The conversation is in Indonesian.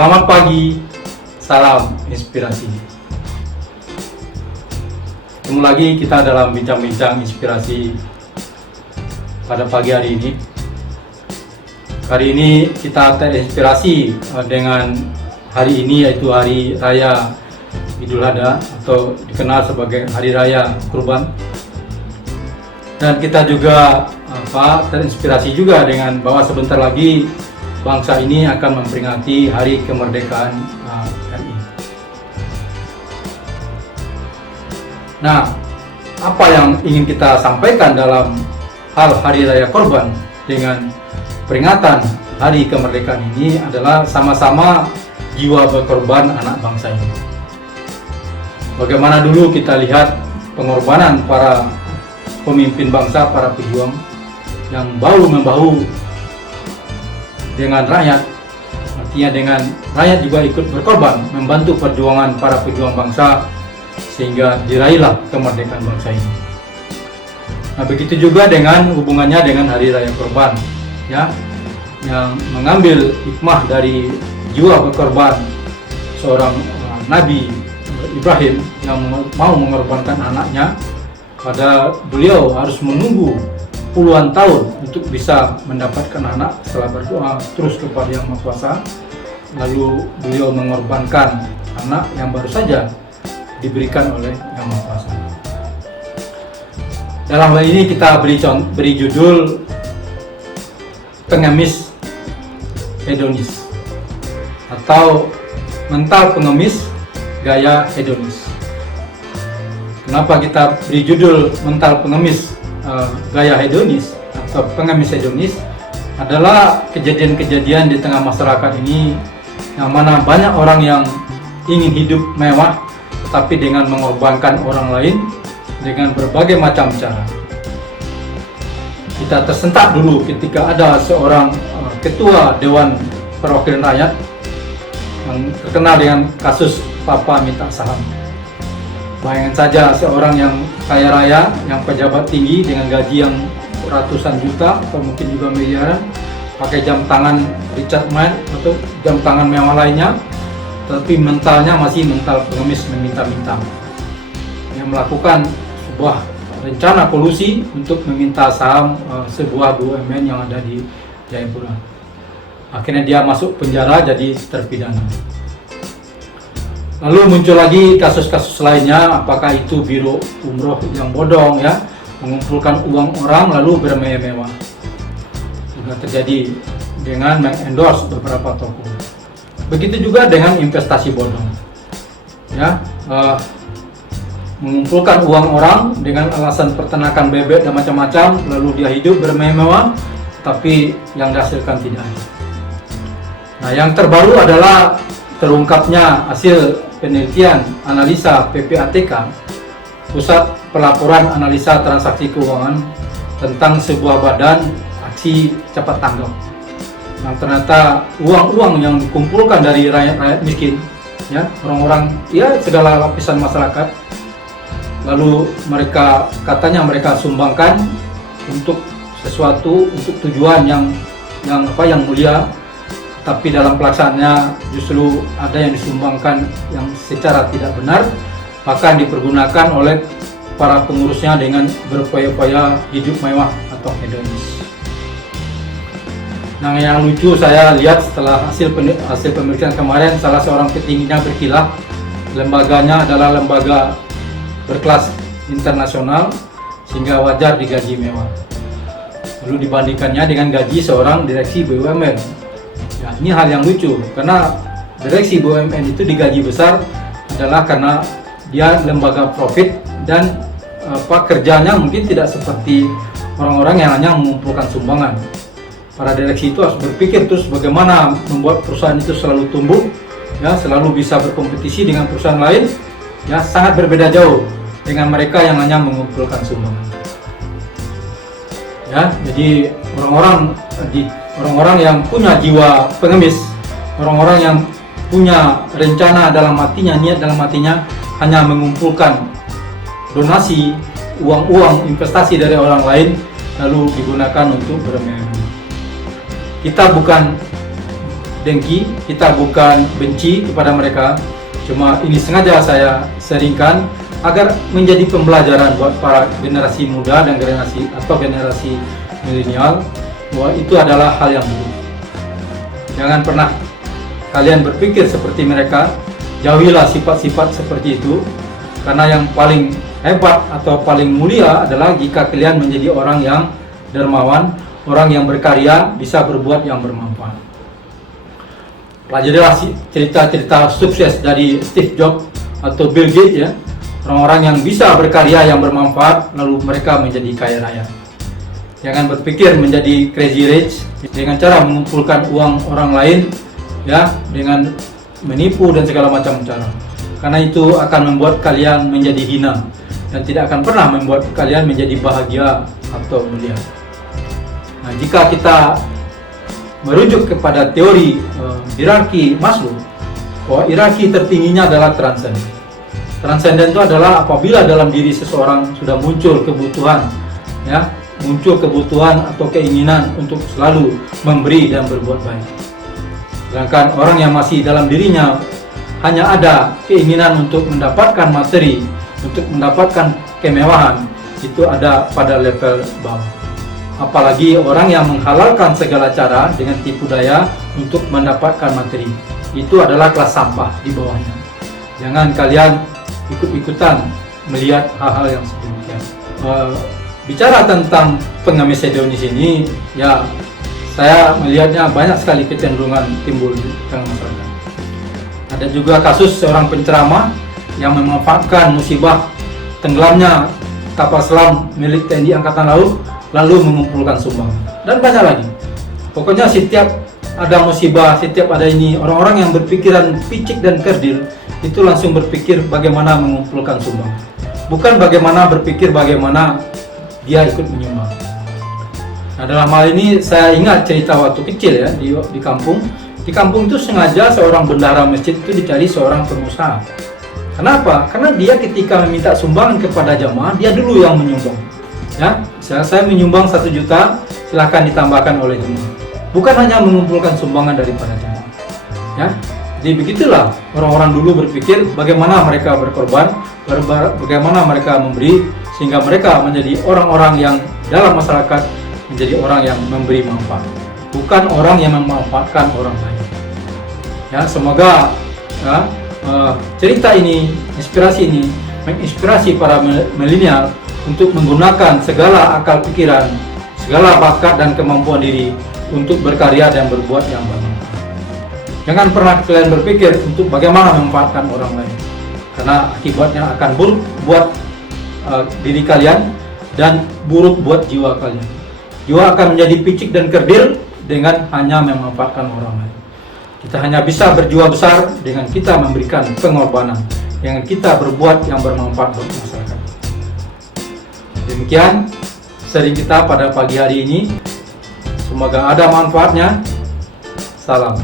Selamat pagi, salam inspirasi. Ketemu lagi kita dalam bincang-bincang inspirasi pada pagi hari ini. Hari ini kita terinspirasi dengan hari ini, yaitu Hari Raya Idul Adha atau dikenal sebagai Hari Raya Kurban. Dan kita juga terinspirasi juga dengan bahwa sebentar lagi bangsa ini akan memperingati Hari Kemerdekaan RI. Nah, apa yang ingin kita sampaikan dalam hal Hari Raya Kurban dengan peringatan Hari Kemerdekaan ini adalah sama-sama jiwa berkorban anak bangsa ini. Bagaimana dulu kita lihat pengorbanan para pemimpin bangsa, para pejuang yang bahu-membahu dengan rakyat, artinya dengan rakyat juga ikut berkorban membantu perjuangan para pejuang bangsa sehingga diraihlah kemerdekaan bangsa ini. Nah, begitu juga dengan hubungannya dengan Hari Raya Kurban, ya, yang mengambil hikmah dari jiwa berkorban seorang Nabi Ibrahim yang mau mengorbankan anaknya. Pada beliau harus menunggu puluhan tahun untuk bisa mendapatkan anak setelah berdoa terus kepada Yang Maha Kuasa. Lalu beliau mengorbankan anak yang baru saja diberikan oleh Yang Maha Kuasa. Dalam hal ini kita beri judul pengemis hedonis atau mental pengemis gaya hedonis. Kenapa kita beri judul mental pengemis gaya hedonis atau pengemis hedonis? Adalah kejadian-kejadian di tengah masyarakat ini yang mana banyak orang yang ingin hidup mewah tapi dengan mengorbankan orang lain dengan berbagai macam cara. Kita tersentak dulu ketika ada seorang ketua Dewan Perwakilan Rakyat yang terkenal dengan kasus Papa minta saham. Bayangkan saja seorang yang kaya raya, yang pejabat tinggi dengan gaji yang ratusan juta atau mungkin juga miliaran, pakai jam tangan Richard Mille atau jam tangan mewah lainnya, tapi mentalnya masih mental pengemis meminta-minta. Yang melakukan sebuah rencana kolusi untuk meminta saham sebuah BUMN yang ada di Jayapura. Akhirnya dia masuk penjara jadi terpidana. Lalu muncul lagi kasus-kasus lainnya, apakah itu biro umroh yang bodong, ya, mengumpulkan uang orang lalu bermewah-mewah. Juga terjadi dengan mengendorse beberapa tokoh. Begitu juga dengan investasi bodong, ya, mengumpulkan uang orang dengan alasan peternakan bebek dan macam-macam, lalu dia hidup bermewah-mewah, tapi yang dihasilkan tidak ada. Nah, yang terbaru adalah terungkapnya hasil penelitian analisa PPATK, Pusat Pelaporan Analisa Transaksi Keuangan, tentang sebuah badan aksi cepat tanggap. Nah, ternyata uang-uang yang dikumpulkan dari rakyat miskin, ya, orang-orang, ya, segala lapisan masyarakat, lalu mereka katanya mereka sumbangkan untuk sesuatu, untuk tujuan yang mulia. Tapi dalam pelaksanaannya justru ada yang disumbangkan yang secara tidak benar, bahkan dipergunakan oleh para pengurusnya dengan berupaya-upaya hidup mewah atau hedonis. Nah, yang lucu saya lihat setelah hasil pemeriksaan kemarin, salah seorang petingginya berkilah, lembaganya adalah lembaga berkelas internasional sehingga wajar digaji mewah. Lalu dibandingkannya dengan gaji seorang direksi BUMN. Ya, ini hal yang lucu karena direksi BUMN itu digaji besar adalah karena dia lembaga profit dan kerjanya mungkin tidak seperti orang-orang yang hanya mengumpulkan sumbangan. Para direksi itu harus berpikir terus bagaimana membuat perusahaan itu selalu tumbuh, ya, selalu bisa berkompetisi dengan perusahaan lain, ya, sangat berbeda jauh dengan mereka yang hanya mengumpulkan sumbangan. Ya, jadi orang-orang yang punya jiwa pengemis, orang-orang yang punya rencana dalam hatinya, niat dalam hatinya hanya mengumpulkan donasi, uang-uang investasi dari orang lain lalu digunakan untuk bermewah. Kita bukan dengki, kita bukan benci kepada mereka. Cuma ini sengaja saya sharingkan agar menjadi pembelajaran buat para generasi muda dan generasi milenial, bahwa itu adalah hal yang buruk. Jangan pernah kalian berpikir seperti mereka. Jauhilah sifat-sifat seperti itu, karena yang paling hebat atau paling mulia adalah jika kalian menjadi orang yang dermawan, orang yang berkarya, bisa berbuat yang bermanfaat. Pelajarilah cerita-cerita sukses dari Steve Jobs atau Bill Gates ya, orang-orang yang bisa berkarya yang bermanfaat lalu mereka menjadi kaya raya. Jangan berpikir menjadi crazy rich dengan cara mengumpulkan uang orang lain ya, dengan menipu dan segala macam cara. Karena itu akan membuat kalian menjadi hina dan tidak akan pernah membuat kalian menjadi bahagia atau mulia. Nah, jika kita merujuk kepada teori hierarki Maslow, bahwa hierarki tertingginya adalah transenden. Transenden itu adalah apabila dalam diri seseorang sudah muncul kebutuhan ya, muncul kebutuhan atau keinginan untuk selalu memberi dan berbuat baik. Sedangkan orang yang masih dalam dirinya hanya ada keinginan untuk mendapatkan materi, untuk mendapatkan kemewahan, itu ada pada level bawah. Apalagi orang yang menghalalkan segala cara dengan tipu daya untuk mendapatkan materi, itu adalah kelas sampah di bawahnya. Jangan kalian ikut-ikutan melihat hal-hal yang sedemikian. Bicara tentang pengemis hedonis ini, ya saya melihatnya banyak sekali kecenderungan timbul di tengah masyarakat. Ada juga kasus seorang penceramah yang memanfaatkan musibah tenggelamnya kapal selam milik TNI Angkatan Laut lalu mengumpulkan sumbangan, dan banyak lagi. Pokoknya setiap ada musibah, setiap ada ini, orang-orang yang berpikiran picik dan kerdil itu langsung berpikir bagaimana mengumpulkan sumbangan, bukan bagaimana berpikir bagaimana dia ikut menyumbang. Nah, dalam hal ini saya ingat cerita waktu kecil ya, di kampung. Di kampung itu sengaja seorang bendahara masjid itu dicari seorang pengusaha. Kenapa? Karena dia ketika meminta sumbangan kepada jamaah, dia dulu yang menyumbang. Ya, saya menyumbang 1 juta, silahkan ditambahkan oleh jemaah. Bukan hanya mengumpulkan sumbangan daripada jemaah. Ya, jadi begitulah orang-orang dulu berpikir bagaimana mereka berkorban, bagaimana mereka memberi, sehingga mereka menjadi orang-orang yang dalam masyarakat menjadi orang yang memberi manfaat, bukan orang yang memanfaatkan orang lain. Ya, semoga ya, cerita ini, inspirasi ini menginspirasi para milenial untuk menggunakan segala akal pikiran, segala bakat dan kemampuan diri untuk berkarya dan berbuat yang bermanfaat. Jangan pernah kalian berpikir untuk bagaimana memanfaatkan orang lain, karena akibatnya akan buruk buat diri kalian dan buruk buat jiwa kalian. Jiwa akan menjadi picik dan kerdil dengan hanya memanfaatkan orang lain. Kita hanya bisa berjiwa besar dengan kita memberikan pengorbanan, dengan kita berbuat yang bermanfaat buat masyarakat. Demikian sharing kita pada pagi hari ini. Semoga ada manfaatnya. Salam.